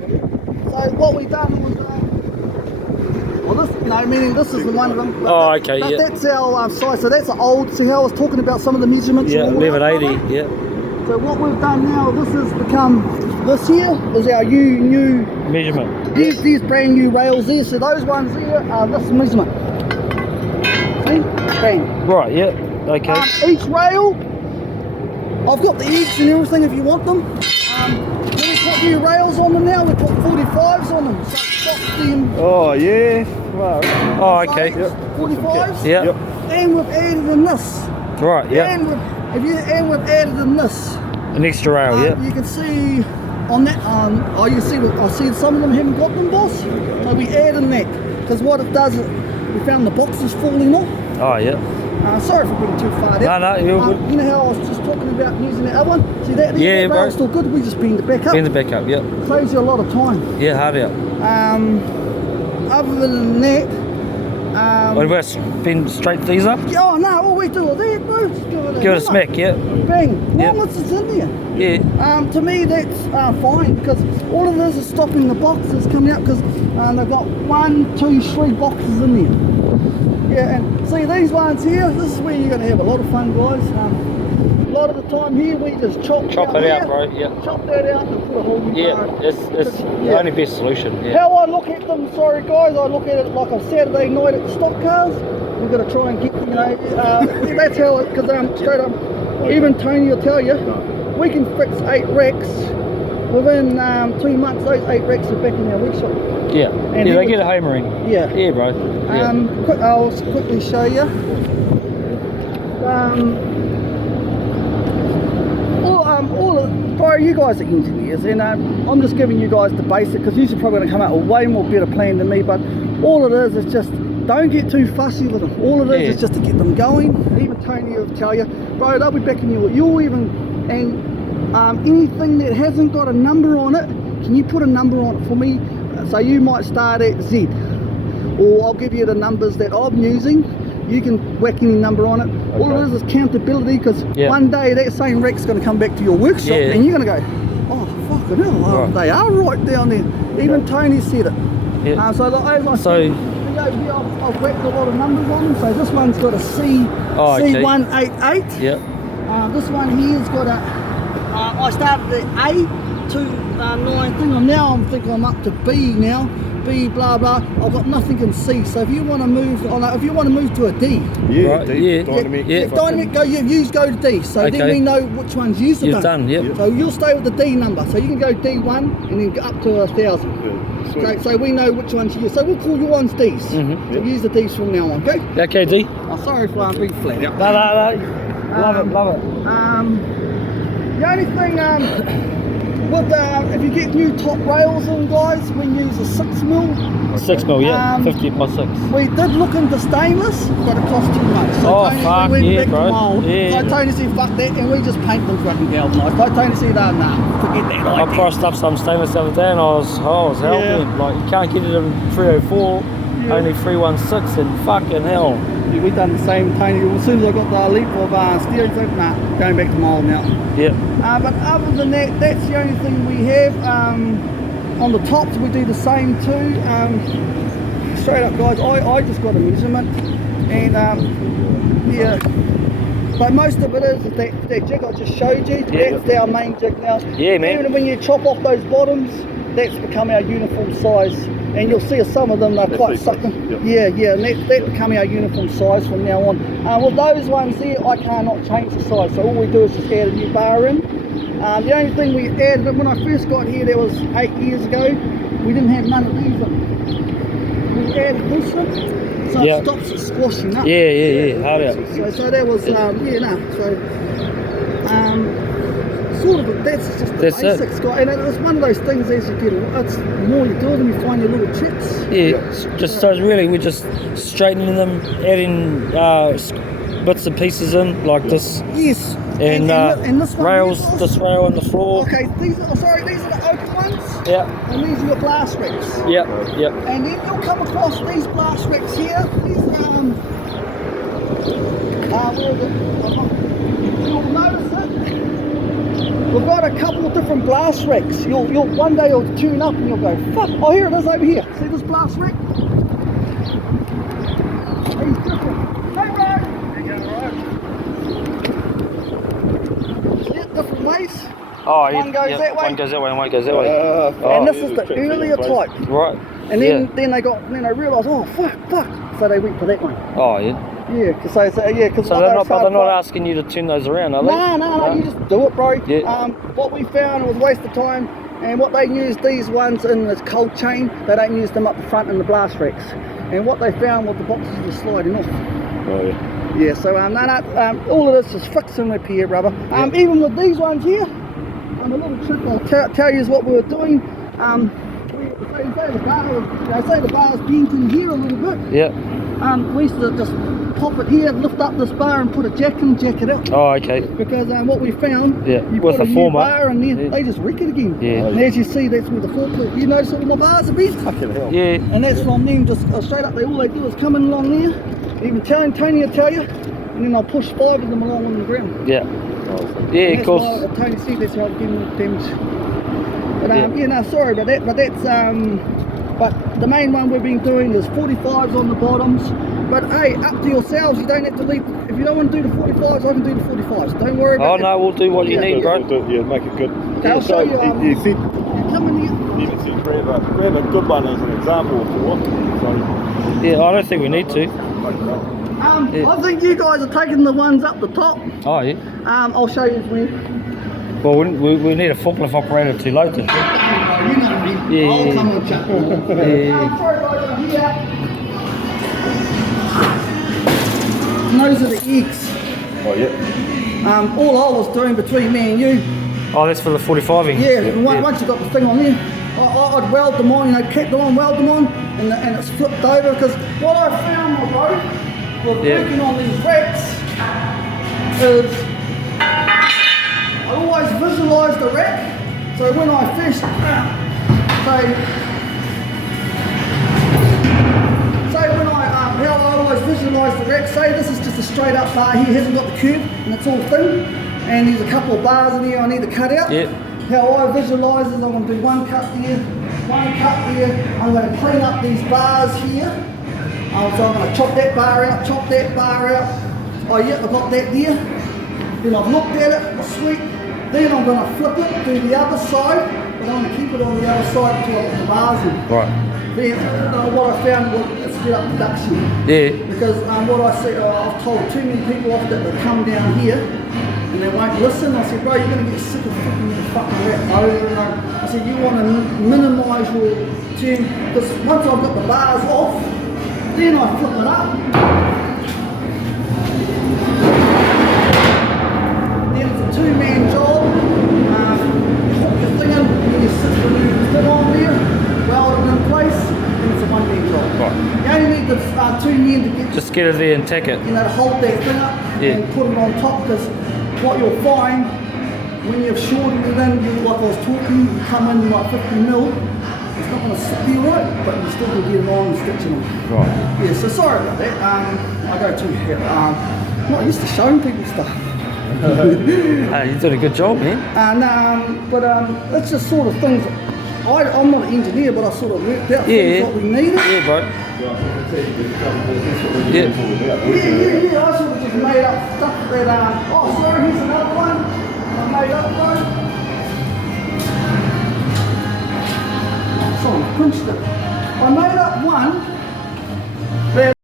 So what we done was, well, this, meaning this is the one of them. Oh, okay, yeah. That's our size. So that's old. See how I was talking about some of the measurements? Yeah, 1180. Yeah. So what we've done now, this has become, this here is our new measurement. These brand new rails there. So those ones here are this measurement. See? Bang. Right. Yeah. Okay. Each rail, I've got the eggs and everything if you want them. When we put new rails on them now, we put 45s on them. So it stops them. Oh yeah. Wow. Oh, okay. Yep. 45s. Yeah. Yep. And we've added in this. Right. Yeah. And we've added in this. An extra rail. Yeah. You can see on that. Oh, you can see. I see some of them haven't got them, boss. So we add in that because what it does is we found the boxes falling off. Oh yeah. Sorry for being too far there. No, you're good. You know how I was just talking about using that other one? See that? Yeah, that rail's still good. We just bend it back up. Bend it back up. Yep. Saves you a lot of time. Yeah, hard out. Other than that, what about spin straight these up? oh no, all we do is that, bro. Just Give it a smack, yeah. Bang. Yep. Once it's in there. Yeah. To me that's fine because all of this is stopping the boxes coming out because they've got 1, 2, 3 boxes in there. Yeah, and see these ones here, this is where you're going to have a lot of fun, guys. A lot of the time here we just chop it out, bro. Yeah. Chop that out and put a whole new Yeah, bar. it's the only best solution. Yeah. How I look at them, sorry guys, I look at it like a Saturday night at stock cars. We've got to try and get, that's how it, because straight up, even Tony will tell you, we can fix 8 racks. Within 2 months, those 8 racks are back in our workshop. Yeah, and they get a hammering. Yeah. Yeah, bro. Yeah. I'll quickly show you. Bro, you guys are engineers, and I'm just giving you guys the basic because you're probably going to come out with a way more better plan than me. But all it is just don't get too fussy with them. All it is just to get them going. Even Tony will tell you, bro, they'll be backing you. You'll even anything that hasn't got a number on it, can you put a number on it for me? So you might start at Z, or I'll give you the numbers that I'm using. You can whack any number on it. Okay. All it is countability because one day that same wreck's going to come back to your workshop and you're going to go, oh fucking hell, they are right down there. Even Tony said it. Yeah. So like, as I said, I've whacked a lot of numbers on them. So this one's got a C188. Yeah. This one here's got a, I started at A to 9 thing. Now I'm thinking I'm up to B now. B blah blah. I've got nothing in C. So if you want to move, if you want to move to a D, dynamic, go. Go to D. So then we know which ones you've done. So you'll stay with the D number. So you can go D1 and then go up to 1,000. So we know which ones you use. So we'll call your ones Ds. So use the Ds from now on. Okay. Okay, D. Oh, sorry if I'm being flat. No. Love it. The only thing. If you get new top rails in, guys, we use a 6mm. 6mm, yeah, 50 plus 6. We did look into stainless, but it cost too much. So Tony, bro. So Tony said, fuck that, and we just paint them fucking galvanised. So Tony said, nah, forget that. I priced up some stainless the other day and I was helping. Like, you can't get it in 304, only 316, and fucking hell. Yeah, we done the same, Tony. As soon as I got the leap of steering, going back to mild now. Yeah. But other than that, that's the only thing we have. On the tops, we do the same too. Straight up, guys, I just got a measurement, and but most of it is that jig I just showed you. That's our main jig now. Yeah, man. Even when you chop off those bottoms, that's become our uniform size. And you'll see some of them, they're quite sucking. And that become our uniform size from now on. With those ones here, I cannot change the size, so all we do is just add a new bar in. The only thing we added, when I first got here, that was 8 years ago, we didn't have none of these in. We added this one, so it stops it squashing up. Hard out. So that was, sort of, that's just the basics, guy. And it's one of those things as you get, it's the more you do them, you find your little tricks. So really we're just straightening them, adding bits and pieces in, like this. Yes. And this one rails, this rail on the floor. Okay, these are the open ones. Yeah. And these are your blast racks. Yep. And then you'll come across these blast racks here. These, you'll notice it. We've got a couple of different blast racks. You'll one day you'll tune up and you'll go, fuck, oh here it is over here. See this blast rack? He's different. Hey bro! You going alright? See it, different ways? Oh, one goes that way. One goes that way and one goes that way. And this is the earlier type. Right. And then they realised, oh fuck. So they went for that one. Oh yeah. Yeah, because so they're not asking you to turn those around, are they? No, you just do it, bro. Yeah. What we found was a waste of time, and what they use these ones in this cold chain, they don't use them up the front in the blast racks. And what they found was the boxes were sliding off. Oh yeah. Yeah, so all of this is fix and repair, brother. Even with these ones here, a little trick I'll tell you is what we were doing. Say the bar's bent in here a little bit. Yeah. We used to just pop it here, lift up this bar and put a jack in, jack it out. Oh, okay. Because what we found, you put a new former bar and then they just wreck it again. Yeah. And as you see, that's where the forklift, you notice all my bars are bent? Fucking hell. Yeah. And that's from them just straight up, all they do is come in along there, even Tony will tell you, and then I'll push 5 of them along on the ground. Yeah. Yeah, of course. Why, Tony said that's how I get more damage. But sorry about that, but that's but the main one we've been doing is 45s on the bottoms. But hey, up to yourselves, you don't have to leave. If you don't want to do the 45s, I can do the 45s. Don't worry about it. Oh no, we'll do what you need, bro. Make it good. Okay, I'll show you. You said come in here. you said grab a good one as an example if you want. Yeah, I don't think we need to. I think you guys are taking the ones up the top. Oh yeah. I'll show you when. Well, we need a forklift operator to load this. You know me. Yeah, I'll yeah. come and chat. Sorry guys, I'm here. And those are the eggs. Oh yeah. All I was doing between me and you. Oh, that's for the 45ing. Yeah, once you got the thing on there, I'd weld them on, kept them on, weld them on, and it's flipped over. Because what I found, my bro, with working on these racks, is I always visualise the rack. So when I fish, say when how I always visualise the rack. Say this is just a straight up bar here, hasn't got the curve, and it's all thin. And there's a couple of bars in here I need to cut out. Yeah. How I visualise is I'm going to do one cut there, one cut there. I'm going to clean up these bars here. So I'm going to chop that bar out, chop that bar out. Oh yeah, I've got that there. Then I've looked at it, sweet. Then I'm going to flip it to the other side, but I'm going to keep it on the other side until I put the bars in. Right. Then what I found was it's sped up production. Yeah. Because what I see, I've told too many people off that they come down here and they won't listen. I said, bro, you're going to get sick of flipping the fucking rack over and over. I said, you want to minimise your turn, because once I've got the bars off, then I flip it up. Then it's a two-man job. You hook your thing in, and you sit the new thing on there, weld it in place, and it's a one-man job. Right. You only need the 2 men to get Just get it there and tack it. to hold that thing up and put it on top, because what you'll find when you've shortened it in, like I was talking, you come in like 50 mil, it's not going to sit there right, but you still can get it on and stitch it on. Right. Yeah, so sorry about that. I go too I'm not used to showing people stuff. Hey, you did a good job, man. But it's just sort of things. I'm not an engineer, but I sort of worked out things what we needed. Yeah, bro. Yeah, I sort of just made up stuff that, oh sorry, here's another one I made up, bro. Oh, sorry, pinched it. I made up one that